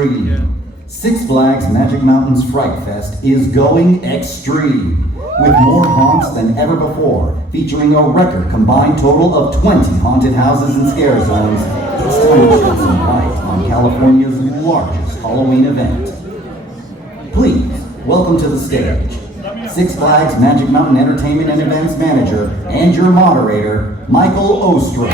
Extreme. Six Flags Magic Mountain's Fright Fest is going extreme, with more haunts than ever before, featuring a record combined total of 20 haunted houses and scare zones. It's time to shed some light on California's largest Halloween event. Please, welcome to the stage, Six Flags Magic Mountain Entertainment and Events Manager and your moderator, Michael Ostrom.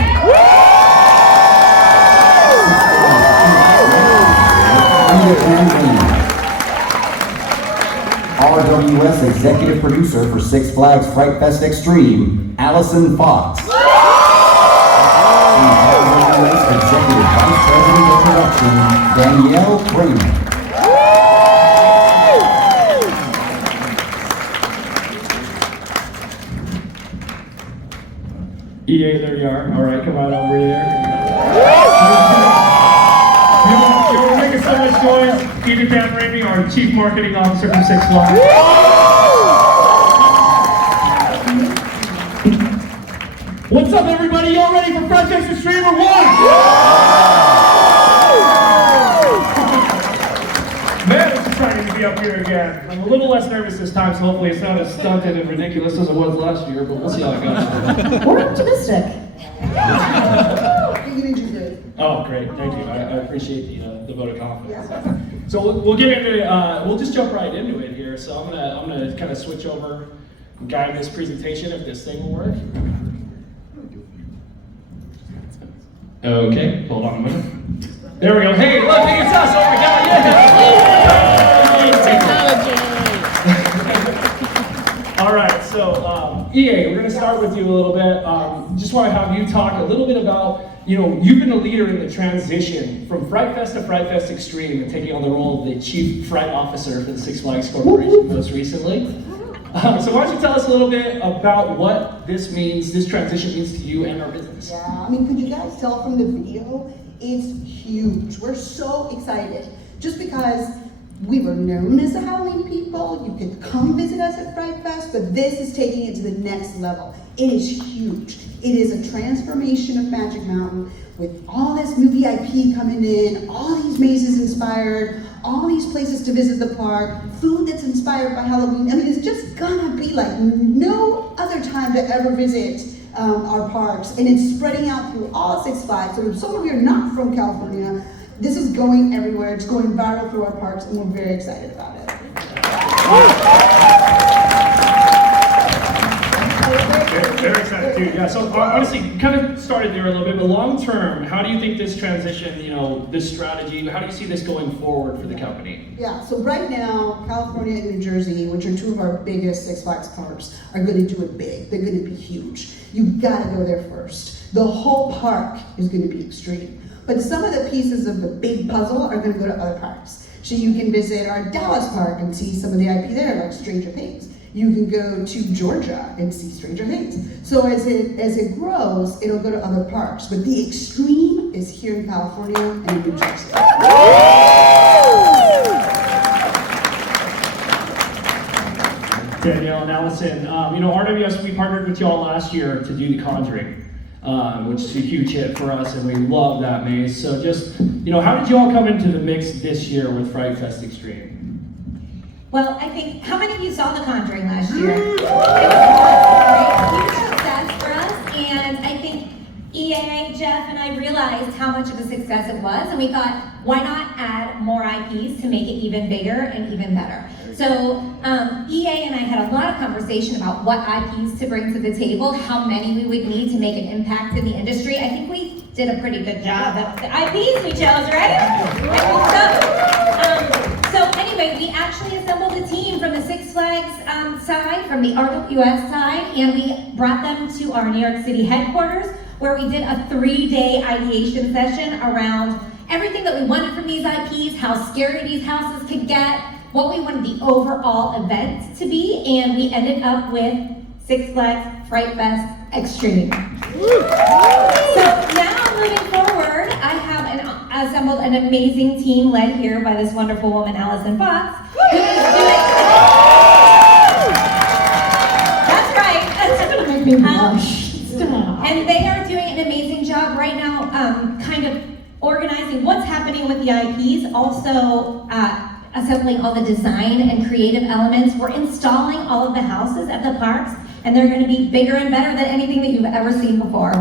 RWS Executive Producer for Six Flags Fright Fest Extreme, Allison Fox. And RWS Executive Vice President of Production, Danielle Kramer. EA, there you are. All right, come on over here. We're making so much noise. Edith Van Ramey, our Chief Marketing Officer from Six Flags. What's up, everybody? Y'all ready for Fright Fest Extreme or what? Man, it's exciting to be up here again. I'm a little less nervous this time, so hopefully it's not as stunted and ridiculous as it was last year, but we'll see how it goes. We're optimistic. Oh, great, thank you. I appreciate the vote of confidence. So we'll get into we'll just jump right into it here. So I'm gonna kind of switch over and guide this presentation if this thing will work. Okay, hold on a minute. There we go. Hey, look, it's us. Oh my God, yeah! All right, so EA, we're gonna start with you a little bit. Just want to have you talk a little bit about, you've been a leader in the transition from Fright Fest to Fright Fest Extreme and taking on the role of the Chief Fright Officer for the Six Flags Corporation most recently. So why don't you tell us a little bit about what this transition means to you and our business? Yeah, could you guys tell from the video? It's huge. We're so excited. Just because we were known as the Halloween people, you could come visit us at Fright Fest, but this is taking it to the next level. It is huge. It is a transformation of Magic Mountain with all this new VIP coming in, all these mazes inspired, all these places to visit the park, food that's inspired by Halloween. It's just gonna be like no other time to ever visit our parks, and it's spreading out through all Six Flags. So if some of you are not from California, this is going everywhere. It's going viral through our parks, and we're very excited about it. Very excited too. Yeah. So honestly, kind of started there a little bit, but long term, how do you think this transition, this strategy, how do you see this going forward for the company? Yeah. So right now, California and New Jersey, which are two of our biggest Six Flags parks, are going to do it big. They're going to be huge. You've got to go there first. The whole park is going to be extreme. But some of the pieces of the big puzzle are going to go to other parks. So you can visit our Dallas park and see some of the IP there, like Stranger Things. You can go to Georgia and see Stranger Things. So as it grows, it'll go to other parks. But the extreme is here in California and in New Jersey. Danielle and Allison, RWS, we partnered with y'all last year to do the Conjuring, which is a huge hit for us, and we love that maze. So just, how did you all come into the mix this year with Fright Fest Extreme? Well, I think, how many of you saw The Conjuring last year? It was a huge success for us, and I think EA, Jeff, and I realized how much of a success it was, and we thought, why not add more IPs to make it even bigger and even better? So EA and I had a lot of conversation about what IPs to bring to the table, how many we would need to make an impact in the industry. I think we did a pretty good job of the IPs we chose, right? I think so. So anyway, we actually assembled a team from the Six Flags side, from the RWS side, and we brought them to our New York City headquarters, where we did a 3-day ideation session around everything that we wanted from these IPs, how scary these houses could get, what we wanted the overall event to be, and we ended up with Six Flags Fright Fest Extreme. So now moving forward, I have assembled an amazing team led here by this wonderful woman, Allison Fox, who is doing... That's right. That's gonna make me blush. And they are doing an amazing job right now, kind of organizing what's happening with the IPs, also assembling all the design and creative elements. We're installing all of the houses at the parks, and they're going to be bigger and better than anything that you've ever seen before.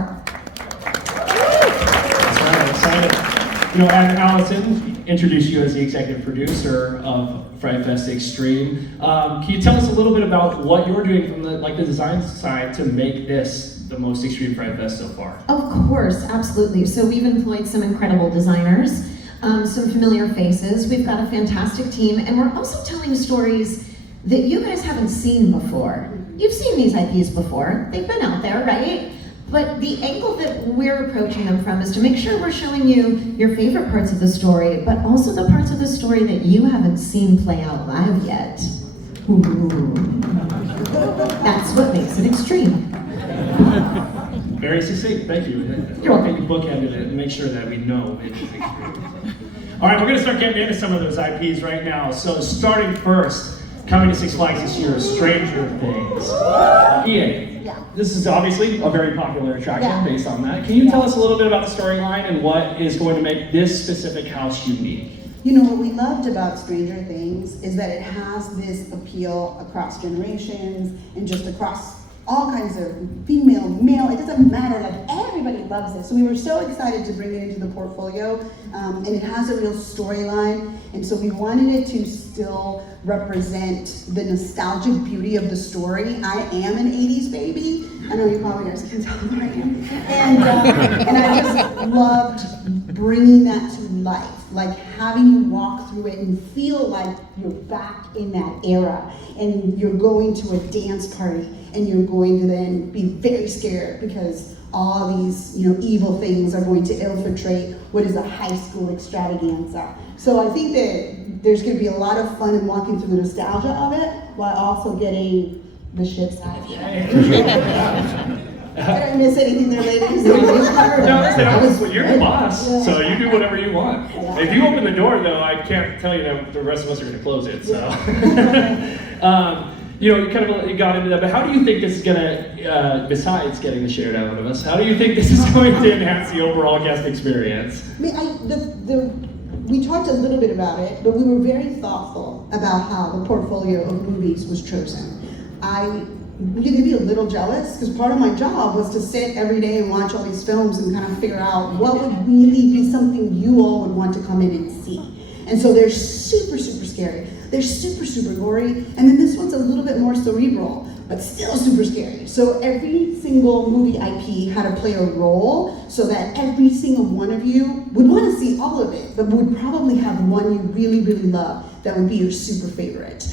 That's right, excited. You know, and Allison introduced you as the executive producer of Fright Fest Extreme. Can you tell us a little bit about what you're doing from the design side to make this the most extreme Fright Fest so far? Of course, absolutely. So we've employed some incredible designers, some familiar faces. We've got a fantastic team, and we're also telling stories that you guys haven't seen before. You've seen these IPs before. They've been out there, right? But the angle that we're approaching them from is to make sure we're showing you your favorite parts of the story, but also the parts of the story that you haven't seen play out live yet. Ooh. That's what makes it extreme. Very succinct, thank you. You're welcome. You bookended it and make sure that we know it is extreme. All right, we're going to start getting into some of those IPs right now. So starting first, coming to Six Flags this year is Stranger Things. EA. Yeah. This is obviously a very popular attraction Yeah. based on that. Can you tell us a little bit about the storyline and what is going to make this specific house unique? You know, what we loved about Stranger Things is that it has this appeal across generations and just across all kinds of female, male, it doesn't matter, like everybody loves it. So we were so excited to bring it into the portfolio, and it has a real storyline, and so we wanted it to still represent the nostalgic beauty of the story. I am an 80s baby. I know you probably guys can tell that I am. And I just loved bringing that to life, like having you walk through it and feel like you're back in that era, and you're going to a dance party, and you're going to then be very scared because all these, evil things are going to infiltrate what is a high school extravaganza. So I think that there's going to be a lot of fun in walking through the nostalgia of it, while also getting the shit side of it. I don't miss anything there, ladies. No, you're the boss, so you do whatever you want. Yeah. If you open the door, though, I can't tell you that the rest of us are going to close it. So, you got into that. But how do you think this is going to, besides getting the shit out of us, how do you think this is going to enhance the overall guest experience? I mean, we talked a little bit about it, but we were very thoughtful about how the portfolio of movies was chosen. I'm gonna be a little jealous because part of my job was to sit every day and watch all these films and kind of figure out what would really be something you all would want to come in and see. And so they're super, super scary. They're super, super gory. And then this one's a little bit more cerebral, but still super scary. So every single movie IP had to play a role so that every single one of you would want to see all of it, but would probably have one you really, really love that would be your super favorite.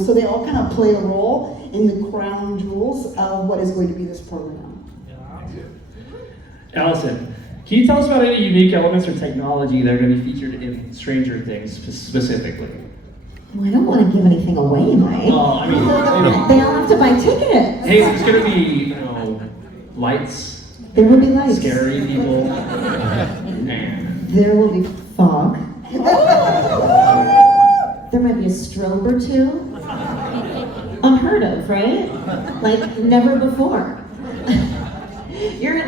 So they all kind of play a role in the crown jewels of what is going to be this program. Allison, can you tell us about any unique elements or technology that are going to be featured in Stranger Things specifically? Well, I don't want to give anything away, Mike. Well, I mean, They all have to buy tickets. hey, there's going to be, lights, There will be lights. scary people, and There will be fog. There might be a strobe or two. Unheard of, right? Like never before.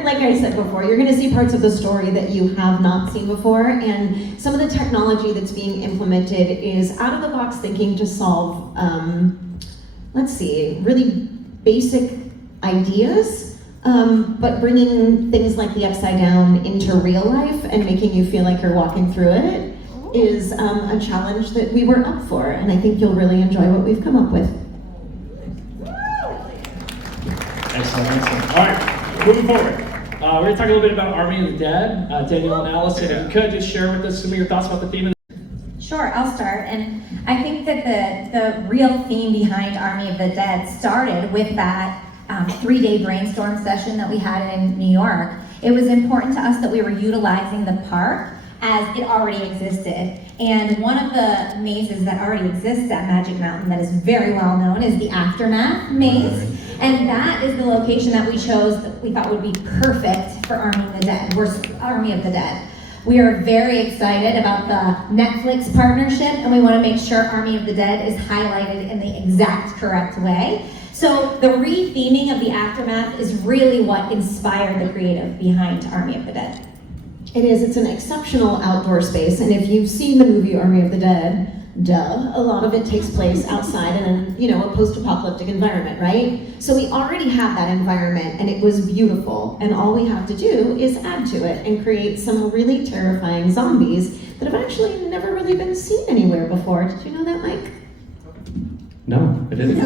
Like I said before, you're gonna see parts of the story that you have not seen before, and some of the technology that's being implemented is out of the box thinking to solve, really basic ideas, but bringing things like the Upside Down into real life and making you feel like you're walking through it is a challenge that we were up for, and I think you'll really enjoy what we've come up with. excellent. All right, moving forward. We're going to talk a little bit about Army of the Dead. Danielle and Allison, if you could just share with us some of your thoughts about the theme of Sure, I'll start. And I think that the real theme behind Army of the Dead started with that 3-day brainstorm session that we had in New York. It was important to us that we were utilizing the park as it already existed. And one of the mazes that already exists at Magic Mountain that is very well known is the Aftermath maze. And that is the location that we chose that we thought would be perfect for Army of the Dead. We're Army of the Dead. We are very excited about the Netflix partnership, and we want to make sure Army of the Dead is highlighted in the exact correct way. So the re-theming of the Aftermath is really what inspired the creative behind Army of the Dead. It is. It's an exceptional outdoor space, and if you've seen the movie Army of the Dead, a lot of it takes place outside in a post-apocalyptic environment, right? So we already have that environment, and it was beautiful, and all we have to do is add to it and create some really terrifying zombies that have actually never really been seen anywhere before. Did you know that, Mike? No, I didn't.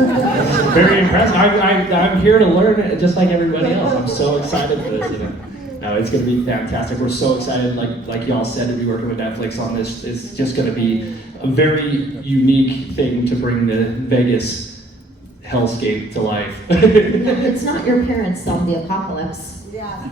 Very impressive. I'm here to learn it just like everybody else. I'm so excited for this event. No, it's going to be fantastic. We're so excited, like y'all said, to be working with Netflix on this. It's just going to be a very unique thing to bring the Vegas hellscape to life. It's not your parents' zombie apocalypse. Yeah.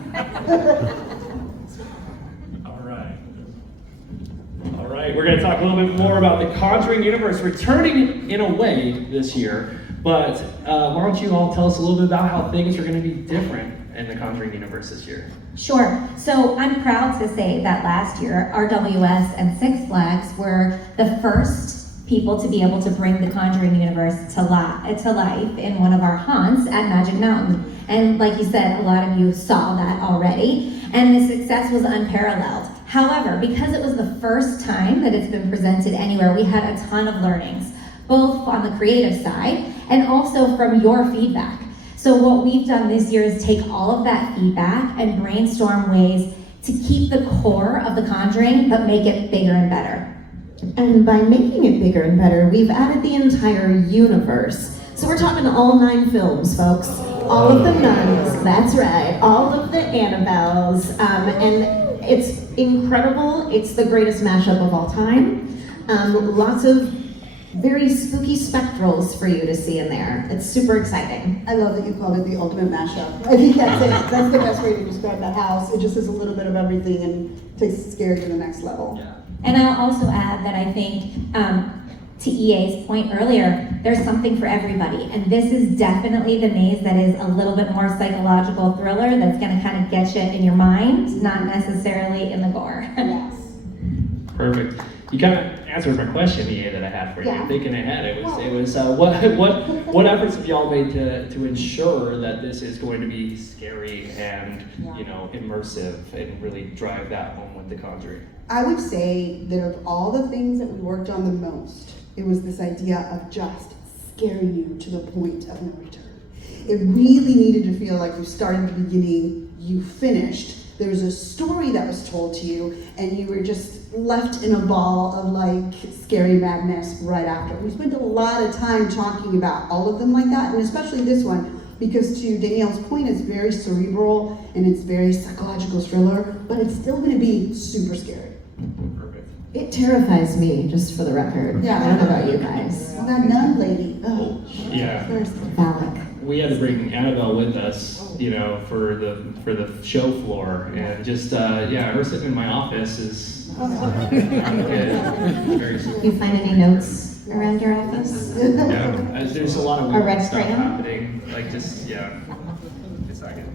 All right, we're going to talk a little bit more about the Conjuring Universe returning in a way this year. But why don't you all tell us a little bit about how things are going to be different in the Conjuring Universe this year? Sure. So I'm proud to say that last year, RWS and Six Flags were the first people to be able to bring the Conjuring Universe to life in one of our haunts at Magic Mountain. And like you said, a lot of you saw that already. And the success was unparalleled. However, because it was the first time that it's been presented anywhere, we had a ton of learnings, both on the creative side and also from your feedback. So what we've done this year is take all of that feedback and brainstorm ways to keep the core of The Conjuring, but make it bigger and better. And by making it bigger and better, we've added the entire universe. So we're talking all 9 films, folks. All of the nuns, that's right, all of the Annabelles, and it's incredible. It's the greatest mashup of all time. Lots of very spooky spectrals for you to see in there. It's super exciting. I love that you called it the ultimate mashup. I think that's it. That's the best way to describe that house. It just has a little bit of everything and takes it scary to the next level. Yeah. And I'll also add that I think, to EA's point earlier, there's something for everybody. And this is definitely the maze that is a little bit more psychological thriller that's gonna kind of get you in your mind, not necessarily in the gore. Yes. Perfect. You kind of answered my question, EA, that I had for you. Yeah. Thinking ahead, it was what efforts have y'all made to ensure that this is going to be scary and immersive and really drive that home with The Conjuring? I would say that of all the things that we worked on the most, it was this idea of just scaring you to the point of no return. It really needed to feel like you started at the beginning, you finished. There was a story that was told to you, and you were just left in a ball of like scary madness right after. We spent a lot of time talking about all of them like that, and especially this one, because to Danielle's point, it's very cerebral and it's very psychological thriller, but it's still going to be super scary. Perfect. It terrifies me, just for the record. Yeah. I don't know about you guys. Oh, that nun lady. Oh, Yeah. first. Phallic. We had to bring Annabelle with us, for the show floor, and just her sitting in my office is very. Do you find any notes around your office? Yeah, there's a lot of A weird red stuff crayon? happening. It's not good.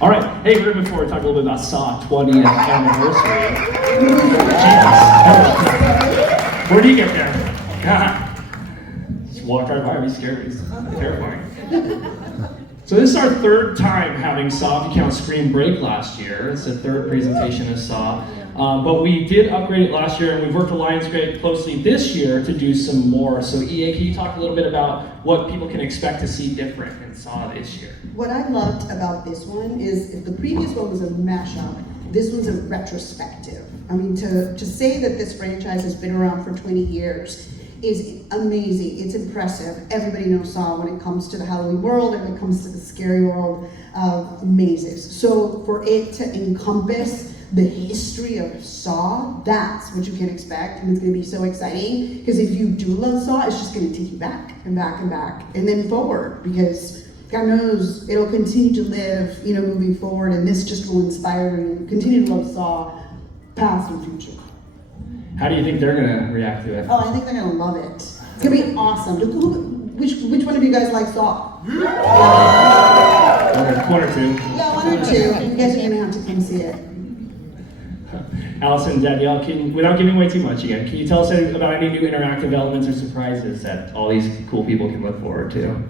All right, hey, we're going to move forward, talk a little bit about Saw 20th anniversary. Jesus. Where do you get there? God. Just walk right by, be scared. It's terrifying. So this is our third time having Saw, if you count Screen Break last year. It's the third presentation of Saw. But we did upgrade it last year, and we've worked with Lionsgate closely this year to do some more. So EA, can you talk a little bit about what people can expect to see different in Saw this year? What I loved about this one is if the previous one was a mashup, this one's a retrospective. I mean, to say that this franchise has been around for 20 years is amazing. It's impressive. Everybody knows Saw when it comes to the Halloween world and when it comes to the scary world of mazes. So for it to encompass the history of Saw, that's what you can expect, and it's going to be so exciting, because if you do love Saw, it's just going to take you back and back and back and then forward, because God knows it'll continue to live, moving forward, and this just will inspire you. Continue to love Saw, past and future. How do you think they're going to react to it? Oh, I think they're gonna love it. It's gonna be awesome. Which one of you guys like Saw? One or two. Yeah, one or two. You guys are gonna have to come see it. Allison, Danielle, without giving away too much again, can you tell us about any new interactive elements or surprises that all these cool people can look forward to?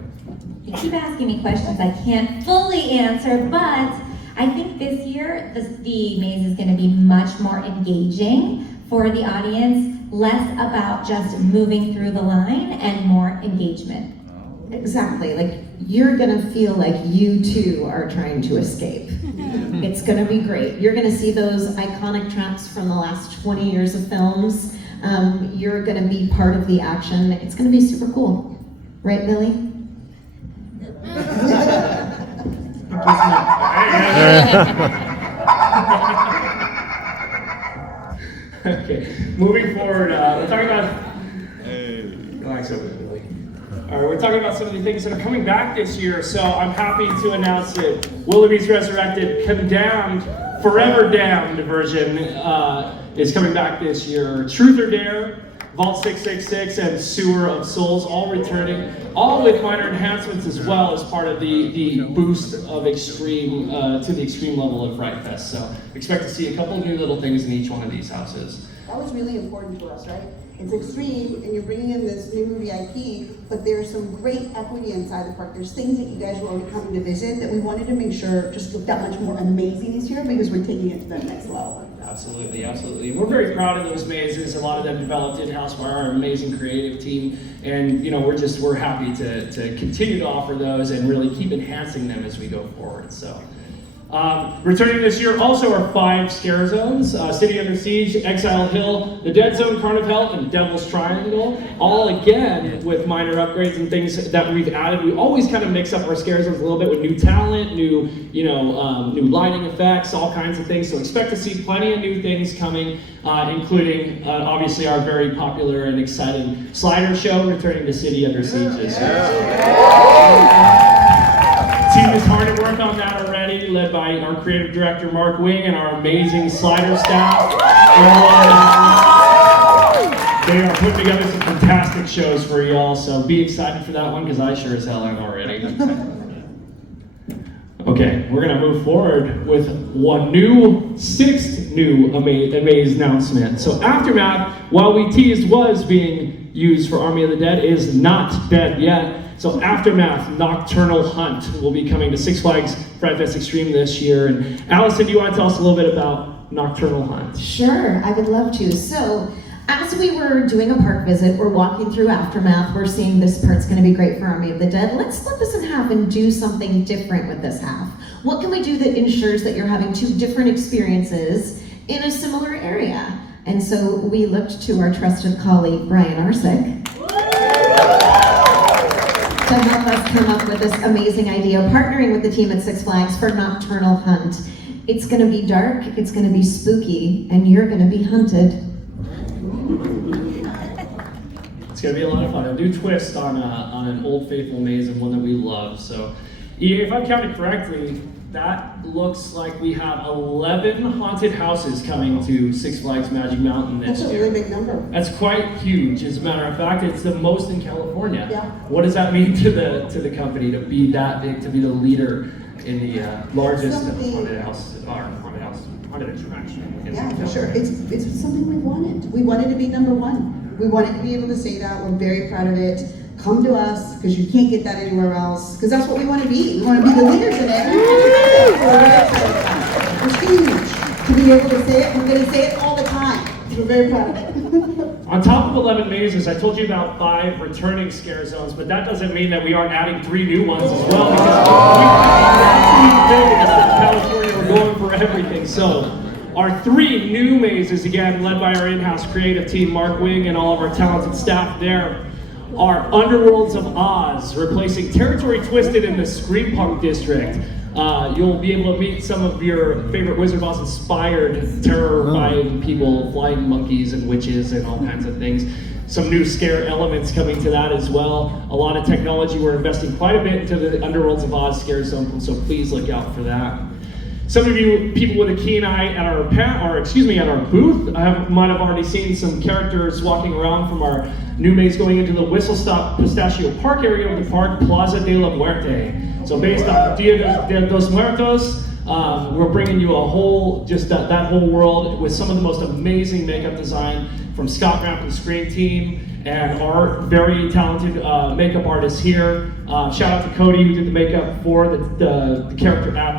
You keep asking me questions I can't fully answer, but I think this year the maze is going to be much more engaging for the audience, less about just moving through the line and more engagement. Exactly, like you're gonna feel like you too are trying to escape. It's gonna be great. You're gonna see those iconic traps from the last 20 years of films. You're gonna be part of the action. It's gonna be super cool. Right, Billy? Okay, moving forward, we're talking about. Relax over there, Billy. All right, we're talking about some of the things that are coming back this year. So I'm happy to announce that Willoughby's Resurrected, Condamned, Forever Damned version is coming back this year. Truth or Dare, Vault 666, and Sewer of Souls, all returning, all with minor enhancements as well as part of the boost of Extreme to the Extreme level of Fright Fest. So expect to see a couple of new little things in each one of these houses. That was really important to us, right? It's Extreme, and you're bringing in this new VIP, but there's some great equity inside the park. There's things that you guys were already coming to visit that we wanted to make sure just looked that much more amazing this year because we're taking it to the next level. Absolutely, absolutely. We're very proud of those mazes. A lot of them developed in-house by our amazing creative team, and we're happy to continue to offer those and really keep enhancing them as we go forward. So. Returning this year also are 5 scare zones, City Under Siege, Exile Hill, the Deadzone, CarnivHELL, and Devil's Triangle, all again with minor upgrades and things that we've added. We always kind of mix up our scare zones a little bit with new talent, new lighting effects, all kinds of things. So expect to see plenty of new things coming, including obviously our very popular and exciting slider show returning to City Under Siege this year. Team is hard at work on that already, led by our creative director Mark Wing and our amazing slider staff. They are putting together some fantastic shows for y'all, so be excited for that one because I sure as hell am already. Okay, we're gonna move forward with 6th new Amaze announcement. So Aftermath, while we teased was being used for Army of the Dead, is not dead yet. So Aftermath, Nocturnal Hunt will be coming to Six Flags Fright Fest Extreme this year. And Allison, do you want to tell us a little bit about Nocturnal Hunt? Sure, I would love to. So, as we were doing a park visit, we're walking through Aftermath, we're seeing this part's gonna be great for Army of the Dead. Let's split this in half and do something different with this half. What can we do that ensures that you're having 2 different experiences in a similar area? And so we looked to our trusted colleague, Brian Arsick, to help us come up with this amazing idea, partnering with the team at Six Flags for Nocturnal Hunt. It's gonna be dark, it's gonna be spooky, and you're gonna be hunted. It's gonna be a lot of fun. A new twist on an old faithful maze and one that we love. So, EA, if I've counted correctly, that looks like we have 11 haunted houses coming to Six Flags Magic Mountain this year. That's a really big number. That's quite huge. As a matter of fact, it's the most in California. Yeah. What does that mean to the company to be that big, to be the leader in the largest haunted attraction? Yeah, for sure. It's something we wanted. We wanted to be number 1. We wanted to be able to say that. We're very proud of it. Come to us, because you can't get that anywhere else. Because that's what we want to be. We want to be the leaders in it. It's huge to be able to say it. We're going to say it all the time. We're very proud of it. On top of 11 mazes, I told you about 5 returning scare zones, but that doesn't mean that we aren't adding 3 new ones as well. Because California, we're going for everything. So, our 3 new mazes, again, led by our in-house creative team, Mark Wing, and all of our talented staff there, are Underworlds of Oz, replacing Territory Twisted in the Scream Punk District. You'll be able to meet some of your favorite Wizard Boss inspired terrifying people, flying monkeys and witches and all kinds of things. Some new scare elements coming to that as well. A lot of technology. We're investing quite a bit into the Underworlds of Oz scare zone, so please look out for that. Some of you people with a keen eye at our booth might have already seen some characters walking around from our new maze going into the Whistle Stop Pistachio Park area of the park, Plaza de la Muerte. So based on Dia de los Muertos, we're bringing you a whole, that whole world with some of the most amazing makeup design from Scott Ramp and the Scream team. and our very talented makeup artist here. Shout out to Cody who did the makeup for the character at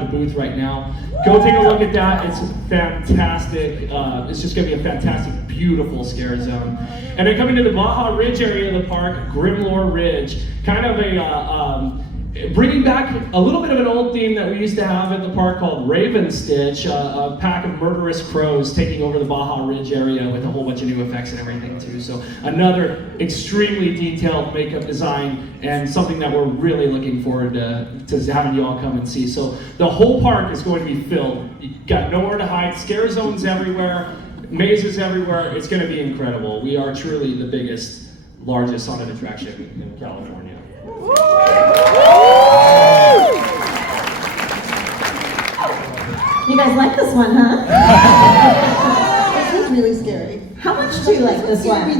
the booth right now. Go take a look at that. It's fantastic. It's just going to be a fantastic, beautiful scare zone. And then coming to the Baja Ridge area of the park, Grimmlore Ridge, kind of a bringing back a little bit of an old theme that we used to have at the park called Raven Stitch, a pack of murderous crows taking over the Baja Ridge area with a whole bunch of new effects and everything too. So another extremely detailed makeup design and something that we're really looking forward to having you all come and see. So the whole park is going to be filled. You got nowhere to hide, scare zones everywhere, mazes everywhere. It's going to be incredible. We are truly the biggest, largest haunted attraction in California. You guys like this one, huh? This is really scary. How much do you like this one?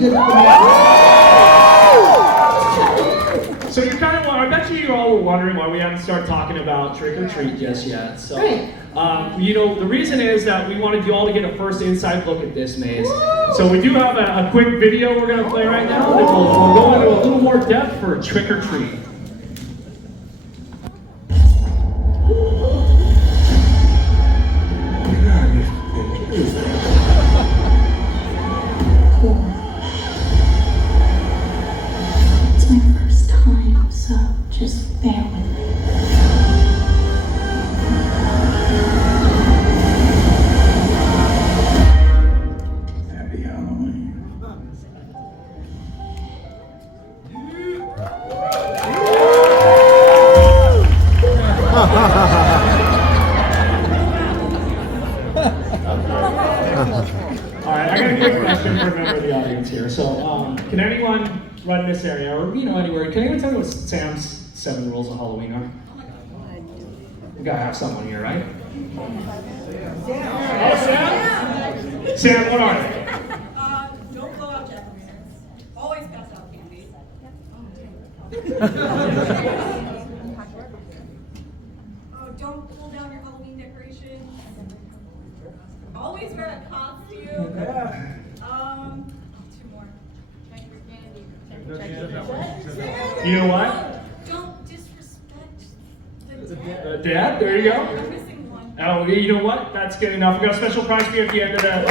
So you're kind of, I bet you all were wondering why we haven't started talking about trick or treat just yet. So, the reason is that we wanted you all to get a first inside look at this maze. So we do have a quick video we're going to play right now that we'll go into a little more depth for trick or treat. It's my first time, so just bear with me. Happy Halloween. All right, I got a quick question for a member of the audience here. So, can anyone run this area, or anywhere? Can anyone tell me what Sam's 7 rules of Halloween are? We gotta have someone here, right? Oh, Sam? Sam, what are they? Don't blow out jack-o'-lanterns. Always pass out candy. Don't pull down your Halloween decorations. Always wear a costume. 2 more. Check your candy. You know what? Don't disrespect the Dad, there you go. I'm missing one. Oh, you know what? That's good enough. We got a special prize for you at the end of that.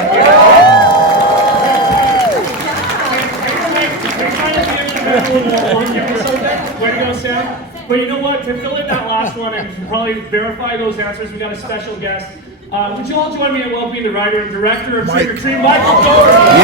Way to go, Sam. But you know what? To fill in that last one and to probably verify those answers, we got a special guest. Would you all join me in welcoming the writer and director of Trick or Treat, Michael Doherty?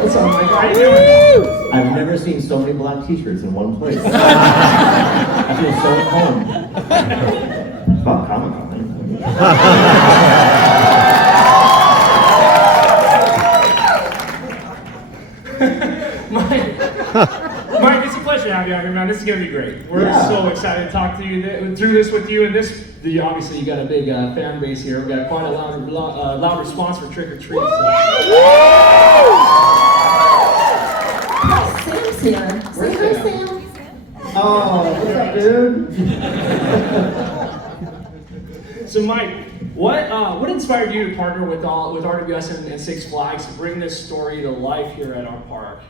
What's up, Mike? How you doing? I've never seen so many black t-shirts in one place. I feel so at home. About Comic-Con. Mike, it's a pleasure to have you out here, man. This is going to be great. We're so excited to talk to you through this with you. And obviously, you got a big fan base here. We got quite a loud response for Trick or Treat. Sam's here. Say hi, Sam. Oh, what's up, dude? So, Mike, what inspired you to partner with RWS and Six Flags to bring this story to life here at our park?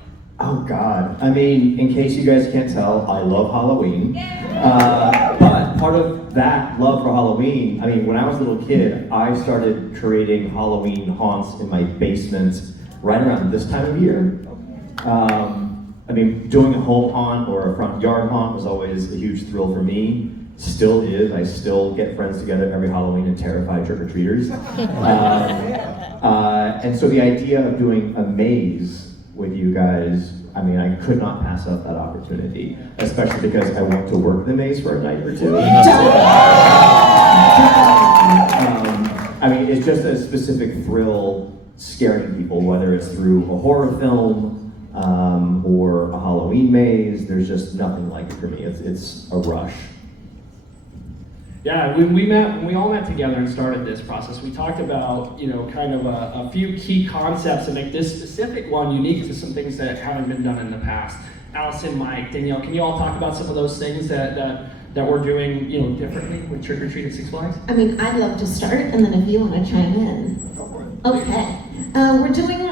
Oh, God. I mean, in case you guys can't tell, I love Halloween. But part of that love for Halloween, I mean, when I was a little kid, I started creating Halloween haunts in my basement right around this time of year. I mean, doing a home haunt or a front yard haunt was always a huge thrill for me. Still is. I still get friends together every Halloween and terrify trick-or-treaters. And so the idea of doing a maze with you guys, I mean, I could not pass up that opportunity, especially because I went to work the maze for a night or two. I mean, it's just a specific thrill scaring people, whether it's through a horror film or a Halloween maze. There's just nothing like it for me. It's a rush. Yeah, when we all met together and started this process, we talked about, kind of a few key concepts and make this specific one unique to some things that haven't been done in the past. Allison, Mike, Danielle, can you all talk about some of those things that we're doing, differently with Trick or Treat at Six Flags? I mean, I'd love to start, and then if you want to chime in. Go for it. Okay. We're doing,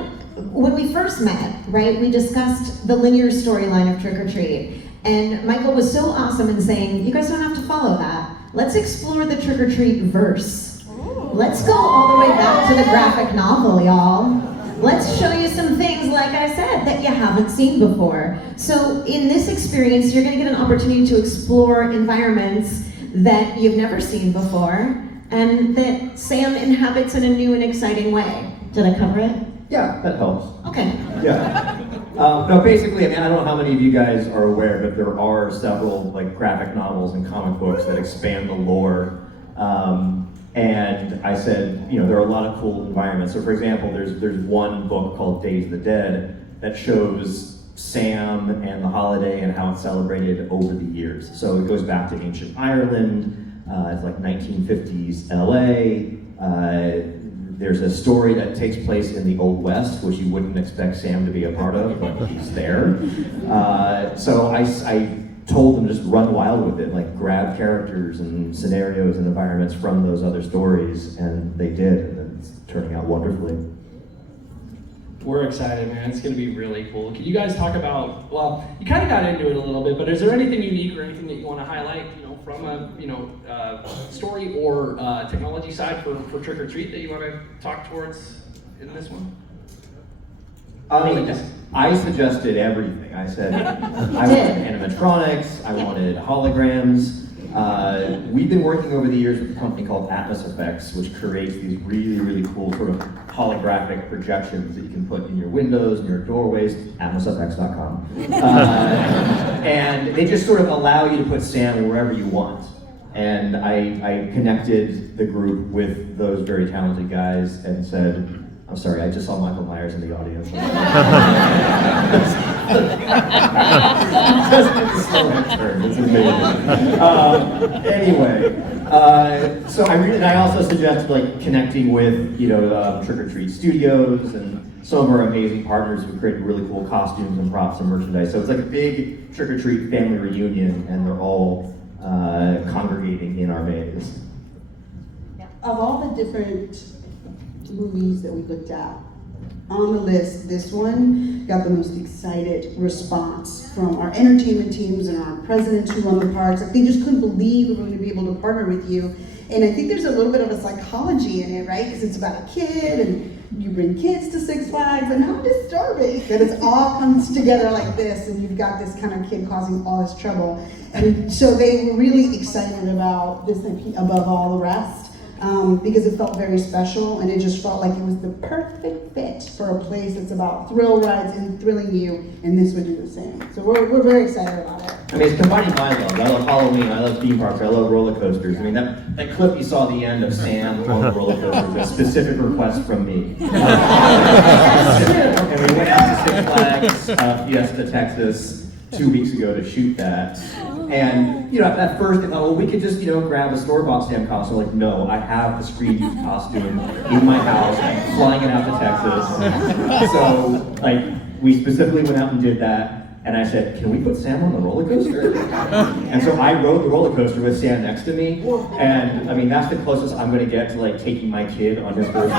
when we first met, right, we discussed the linear storyline of Trick or Treat. And Michael was so awesome in saying, you guys don't have to follow that. Let's explore the Trick or Treat verse. Let's go all the way back to the graphic novel, y'all. Let's show you some things, like I said, that you haven't seen before. So in this experience, you're gonna get an opportunity to explore environments that you've never seen before, and that Sam inhabits in a new and exciting way. Did I cover it? Yeah, that helps. Okay. Yeah. No, basically, I don't know how many of you guys are aware, but there are several graphic novels and comic books that expand the lore. And I said, there are a lot of cool environments. So for example, there's one book called Days of the Dead that shows Sam and the holiday and how it's celebrated over the years. So it goes back to ancient Ireland, it's like 1950s LA. There's a story that takes place in the Old West, which you wouldn't expect Sam to be a part of, but he's there. So I told them just run wild with it, grab characters and scenarios and environments from those other stories, and they did, and it's turning out wonderfully. We're excited, man. It's going to be really cool. Can you guys talk about, well, you kind of got into it a little bit, but is there anything unique or anything that you want to highlight, from a, story or technology side for Trick or Treat that you want to talk towards in this one? I suggested everything. I said I wanted animatronics, I wanted holograms. We've been working over the years with a company called Atmos Effects, which creates these really, really cool sort of holographic projections that you can put in your windows and your doorways, atmosfx.com. And they just sort of allow you to put Sam wherever you want. And I connected the group with those very talented guys and said, I'm sorry, I just saw Michael Myers in the audience. It's amazing. Anyway, so I also suggested connecting with Trick or Treat Studios and some of our amazing partners who created really cool costumes and props and merchandise. So it's like a big Trick or Treat family reunion, and they're all congregating in our maze. Of all the different movies that we looked at, on the list, this one got the most excited response from our entertainment teams and our presidents who run the parks. They just couldn't believe we were going to be able to partner with you. And I think there's a little bit of a psychology in it, right? Because it's about a kid, and you bring kids to Six Flags, and how disturbing that it all comes together like this, and you've got this kind of kid causing all this trouble. And so they were really excited about this above all the rest. Because it felt very special, and it just felt like it was the perfect fit for a place that's about thrill rides and thrilling you, and this would do the same. So we're very excited about it. I mean, it's combining my love. I love Halloween, I love theme parks, I love roller coasters. I mean, that clip you saw at the end of Sam on the roller coaster was a specific request from me. And we went out to Six Flags, Fiesta, Texas, 2 weeks ago to shoot that. And, at first they thought, well, we could just, grab a store-bought Sam costume. Like, no, I have the screen-used costume in my house. I'm flying it out to Texas. So, we specifically went out and did that. And I said, can we put Sam on the roller coaster? And so I rode the roller coaster with Sam next to me. And, I mean, that's the closest I'm going to get to, taking my kid on his first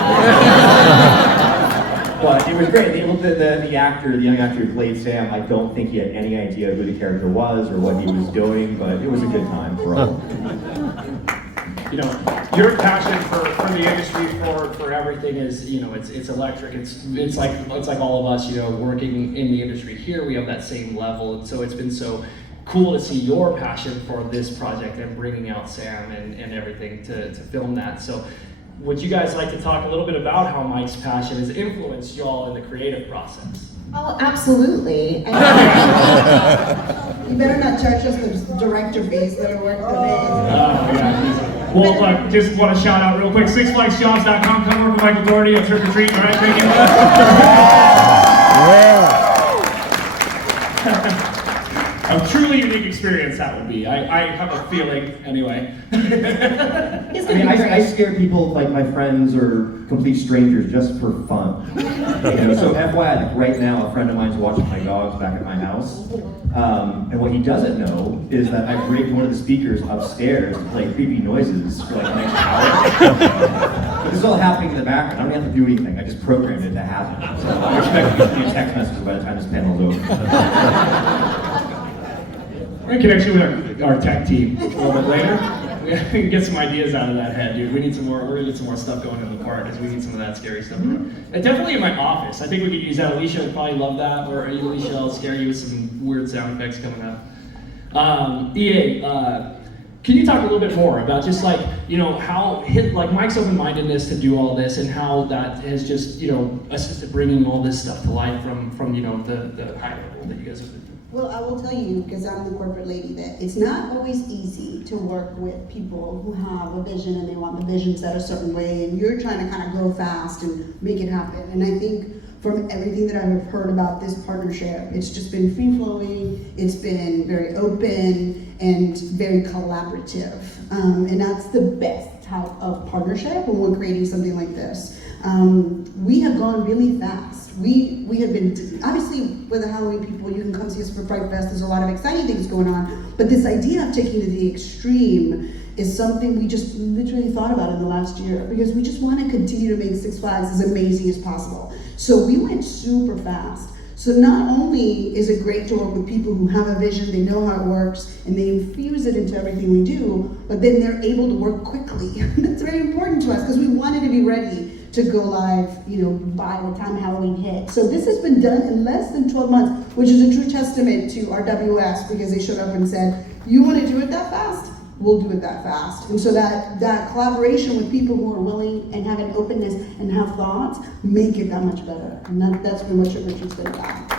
But it was great. The actor, the young actor who played Sam, I don't think he had any idea who the character was or what he was doing, but it was a good time for all. Your passion for the industry, for everything is, it's electric. It's like all of us, working in the industry here. We have that same level, and so it's been so cool to see your passion for this project and bringing out Sam and everything to film that. So, would you guys like to talk a little bit about how Mike's passion has influenced y'all in the creative process? Oh, absolutely. You better not charge us the director fees that are worth the Yeah. Well, just want to shout out real quick, SixFlagsJobs.com. Come work with Michael Doherty at Trick or Treat. All right, thank you. A truly unique experience that would be. I have a feeling, anyway. It's I gonna mean, be great. I scare people like my friends or complete strangers just for fun. So FYI, like right now, a friend of mine's watching my dogs back at my house. And what he doesn't know is that I've rigged one of the speakers upstairs to play creepy noises for like the next hour. But this is all happening in the background. I don't have to do anything. I just programmed it to happen. So I expect to get a text message by the time this panel's over. We're in connection with our tech team a little bit later. We can get some ideas out of that head, dude. We need some more. We're gonna get some more stuff going in the park because we need some of that scary stuff. And definitely in my office. I think we could use that. Alicia would probably love that. Or Alicia, I'll scare you with some weird sound effects coming up. EA, can you talk a little bit more about just like how like Mike's open-mindedness to do all this and how that has just assisted bringing all this stuff to life from the high level that you guys have been doing. Well, I will tell you, because I'm the corporate lady, that it's not always easy to work with people who have a vision and they want the vision set a certain way, and you're trying to kind of go fast and make it happen. And I think from everything that I've heard about this partnership, it's just been free-flowing, it's been very open, and very collaborative. And that's the best type of partnership when we're creating something like this. We have gone really fast. We have been, obviously with the Halloween people, you can come see us for Fright Fest, there's a lot of exciting things going on, but this idea of taking to the extreme is something we just literally thought about in the last year, because we just want to continue to make Six Flags as amazing as possible. So we went super fast. So not only is it great to work with people who have a vision, they know how it works, and they infuse it into everything we do, but then they're able to work quickly. That's very important to us, because we wanted to be ready to go live, by the time Halloween hit. So this has been done in less than 12 months, which is a true testament to RWS, because they showed up and said, you want to do it that fast? We'll do it that fast. And so that collaboration with people who are willing and have an openness and have thoughts, make it that much better. And that's been what Richard's been about.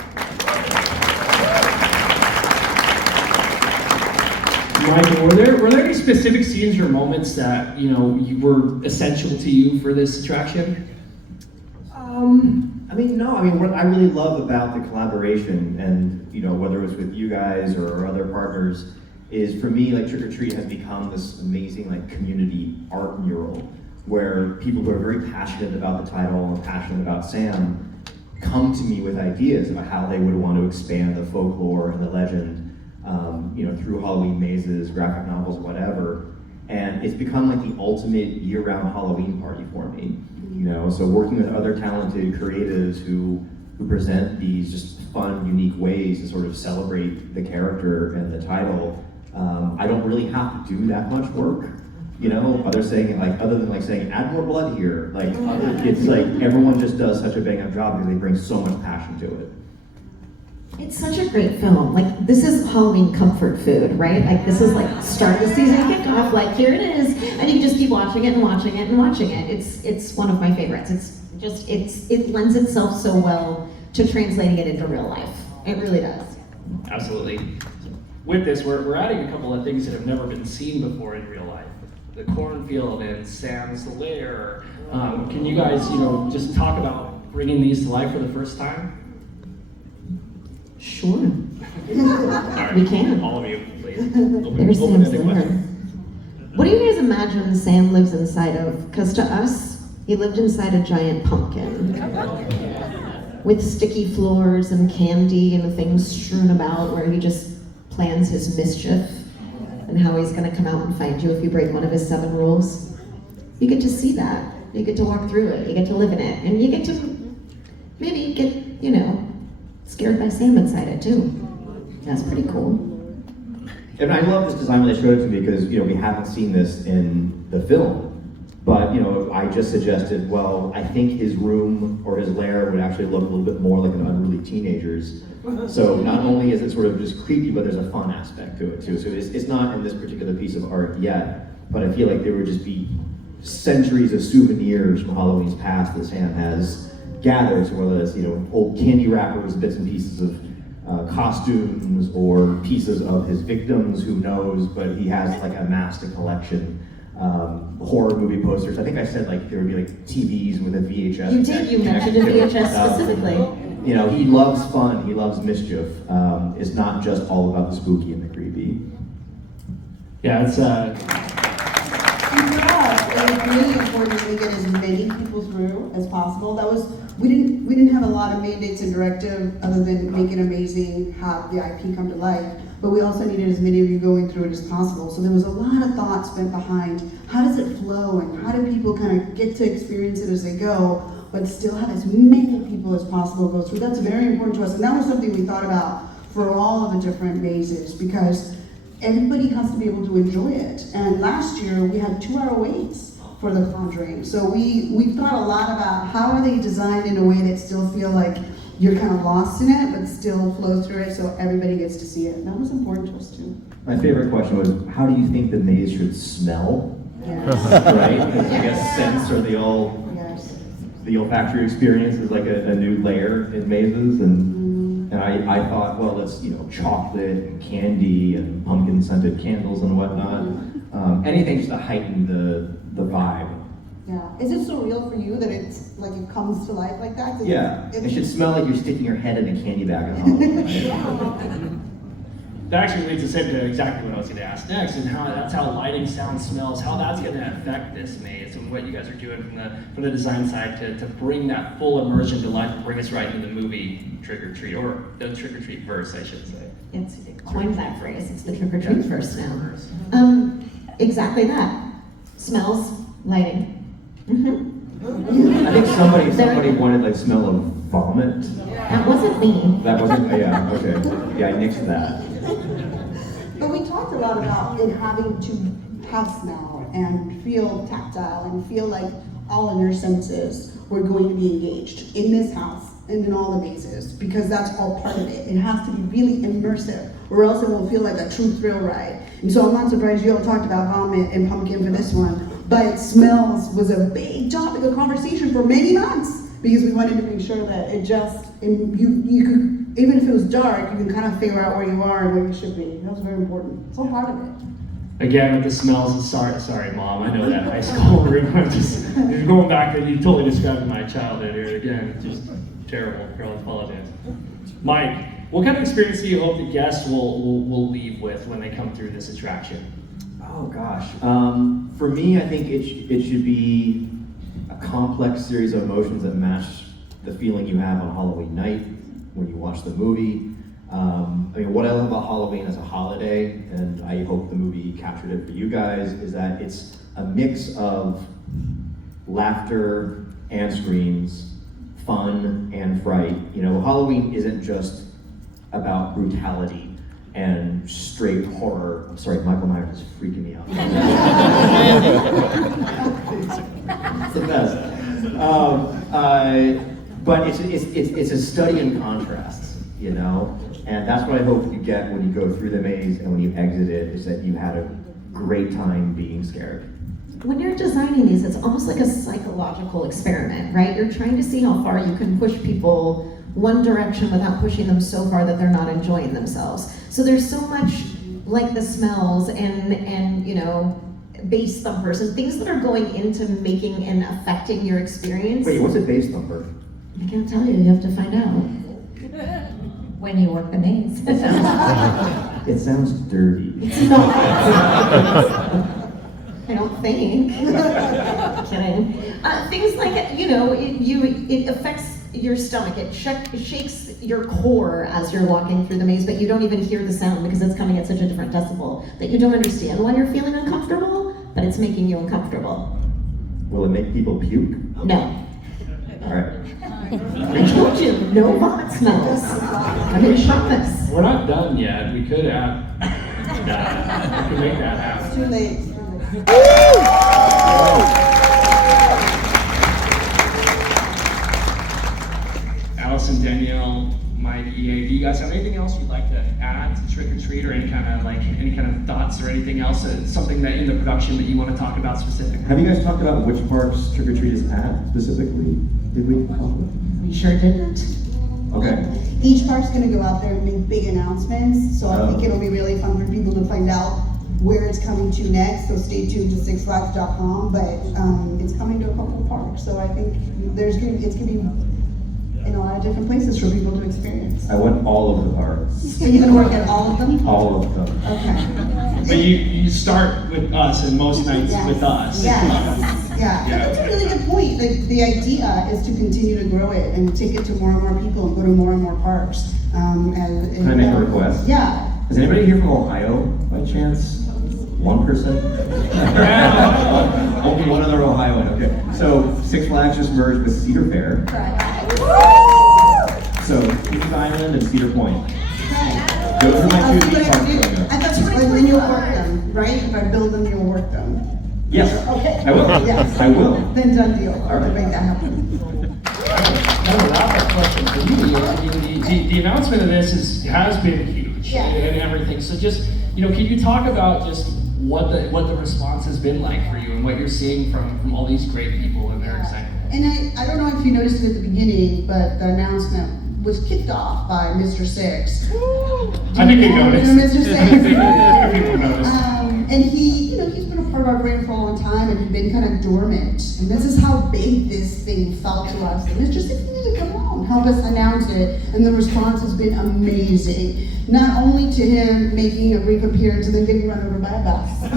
Michael, were there any specific scenes or moments that you were essential to you for this attraction? What I really love about the collaboration, and whether it was with you guys or other partners, is for me, like Trick or Treat has become this amazing like community art mural where people who are very passionate about the title and passionate about Sam come to me with ideas about how they would want to expand the folklore and the legend, through Halloween mazes, graphic novels, whatever. And it's become like the ultimate year-round Halloween party for me. So working with other talented creatives who present these just fun, unique ways to sort of celebrate the character and the title. I don't really have to do that much work. Other than saying add more blood here. It's like everyone just does such a bang-up job because they bring so much passion to it. It's such a great film. Like, this is Halloween comfort food, right? Like, this is like start the season kickoff, like here it is, and you just keep watching it and watching it and watching it. It's one of my favorites. It lends itself so well to translating it into real life. It really does. Absolutely. With this, we're adding a couple of things that have never been seen before in real life. The cornfield and Sam's lair. Can you guys, just talk about bringing these to life for the first time? Sure. Sorry. We can. All of you, please. There's Sam's Open-ended lair. question. What do you guys imagine Sam lives inside of? Because to us, he lived inside a giant pumpkin. With sticky floors and candy and things strewn about where he just plans his mischief and how he's going to come out and find you if you break one of his 7 rules. You get to see that. You get to walk through it. You get to live in it. And you get to maybe get, scared by Sam inside it too. That's pretty cool. And I love this design when they showed it to me because, we haven't seen this in the film. But, I just suggested, well, I think his room or his lair would actually look a little bit more like an unruly teenager's. So not only is it sort of just creepy, but there's a fun aspect to it too. So it's not in this particular piece of art yet, but I feel like there would just be centuries of souvenirs from Halloween's past that Sam has gathered. So whether it's, old candy wrappers, bits and pieces of costumes, or pieces of his victims, who knows, but he has like amassed a collection. Horror movie posters. I think I said like there would be like TVs with a VHS. You did. You mentioned a VHS specifically. You know, he loves fun, he loves mischief. It's not just all about the spooky and the creepy. Yeah, it's And for us, it was really important to get as many people through as possible. We didn't have a lot of mandates and directive other than make it amazing, have the IP come to life. But we also needed as many of you going through it as possible. So there was a lot of thought spent behind how does it flow and how do people kind of get to experience it as they go, but still have as many people as possible go through. That's very important to us. And that was something we thought about for all of the different mazes because everybody has to be able to enjoy it. And last year we had 2-hour waits for the Conjuring. So we thought a lot about how are they designed in a way that still feel like you're kind of lost in it, but still flow through it so everybody gets to see it. And that was important to us too. My favorite question was, how do you think the maze should smell? Yes. Right? Because I guess sense or the olfactory experience is like a new layer in mazes, and I thought, well, it's chocolate and candy and pumpkin scented candles and whatnot. Anything just to heighten the vibe. Yeah. Is it so real for you that it's like it comes to life like that? Yeah. It should smell like you're sticking your head in a candy bag at home. That actually leads us into exactly what I was going to ask next, and that's how lighting, sound, smells, how that's going to affect this maze, and what you guys are doing from the design side to bring that full immersion to life, and bring us right into the movie Trick or Treat, or the Trick or Treat verse, I should say. It's coined that phrase. It's the trick or treat verse now. Exactly that. Smells, lighting. I think somebody wanted like smell of vomit. That wasn't me. That wasn't. Yeah. Okay. Yeah, I nixed that. But we talked a lot about it having to have smell and feel tactile and feel like all of your senses were going to be engaged in this house and in all the mazes because that's all part of it. It has to be really immersive or else it will feel like a true thrill ride. And so I'm not surprised you all talked about vomit and pumpkin for this one, but smells was a big topic of conversation for many months because we wanted to make sure that it just, you could, even if it was dark, you can kind of figure out where you are and where you should be. That was very important. It's all part of it. Again, with the smells, sorry, Mom, I know that high school room. I'm just going back, and you totally described my childhood here. Again, it's just terrible. Girl, I apologize. Mike, what kind of experience do you hope the guests will leave with when they come through this attraction? Oh gosh. For me, I think it should be a complex series of emotions that match the feeling you have on Halloween night when you watch the movie. What I love about Halloween as a holiday, and I hope the movie captured it for you guys, is that it's a mix of laughter and screams, fun and fright. Halloween isn't just about brutality and straight horror. I'm sorry, Michael Myers is freaking me out. It's the best. But it's a study in contrasts, and that's what I hope you get when you go through the maze and when you exit it, is that you had a great time being scared. When you're designing these, it's almost like a psychological experiment, right? You're trying to see how far you can push people one direction without pushing them so far that they're not enjoying themselves. So there's so much like the smells and bass thumpers and things that are going into making and affecting your experience. Wait, what's a bass thumper? I can't tell you, you have to find out. When you work the maze. It sounds dirty. It's not. I don't think. Kidding. Things like, it affects your stomach. It shakes your core as you're walking through the maze, but you don't even hear the sound because it's coming at such a different decibel that you don't understand why you're feeling uncomfortable, but it's making you uncomfortable. Will it make people puke? No. All right. I told you, no vomit smells. I'm in this. We're not done yet. We could add that. We could make that happen. It's too late. Allison, Danielle, Mike, EA, do you guys have anything else you'd like to add to Trick or Treat, or any kind of thoughts or anything else, something that in the production that you want to talk about specifically? Have you guys talked about which parks Trick or Treat is at specifically? Did we talk about? We sure didn't. Okay. Each park's gonna go out there and make big announcements, so I think it'll be really fun for people to find out where it's coming to next, so stay tuned to sixflags.com, but it's coming to a couple of parks, so I think it's gonna be in a lot of different places for people to experience. I went all of the parks. Are you gonna work at all of them? All of them. Okay. But you start with us, and most nights Yes. with us. Yes. Yeah. That's a really good point. Like, the idea is to continue to grow it and take it to more and more people and go to more and more parks. Can I make a request? Yeah. Is anybody here from Ohio by chance? One person? Only one other Ohioan, okay. So Six Flags just merged with Cedar Fair. So Kings Island and Cedar Point. Those are my two theme parks coming up. And that's like when you'll work them, right? If I build them, you'll work them. Yes, Okay. I will. Yes. I will. Then done deal. All right, make that happen. Kind of a wrap-up question for you. I mean, the announcement of this has been huge Yeah. and everything. So just, can you talk about just what the response has been like for you and what you're seeing from all these great people and their excitement? And I don't know if you noticed it at the beginning, but the announcement was kicked off by Mr. Six. I think they noticed. Mr. Six. People noticed. And he's been a part of our brand for a long time, and he's been kind of dormant. And this is how big this thing felt to us. And it's just, if you need to come on, help us announce it. And the response has been amazing. Not only to him making a brief appearance and then getting run over by a bus. I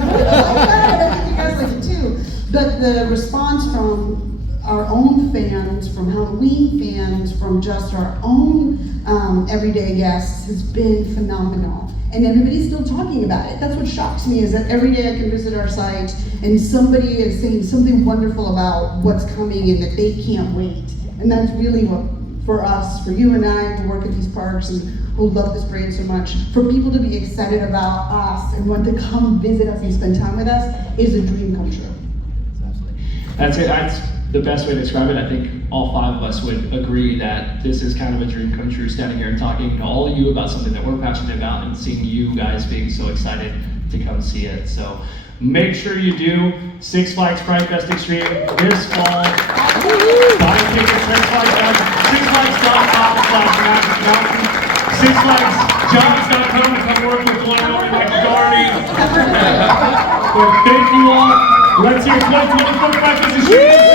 think you guys like it too. But the response from our own fans, from Halloween fans, from just our own everyday guests has been phenomenal. And everybody's still talking about it. That's what shocks me, is that every day I can visit our site and somebody is saying something wonderful about what's coming and that they can't wait. And that's really what, for us, for you and I who work at these parks and who love this brand so much, for people to be excited about us and want to come visit us and spend time with us is a dream come true. That's it. That's the best way to describe it. I think all five of us would agree that this is kind of a dream come true, standing here and talking to all of you about something that we're passionate about and seeing you guys being so excited to come see it. So make sure you do Six Flags Fright Fest Extreme this fall. Buy tickets, SixFlags.com/Magic Mountain. SixFlagsJobs.com to come work with one and only Michael Garney. Well, thank you all. Let's hear 2024 Fright Fest Extreme.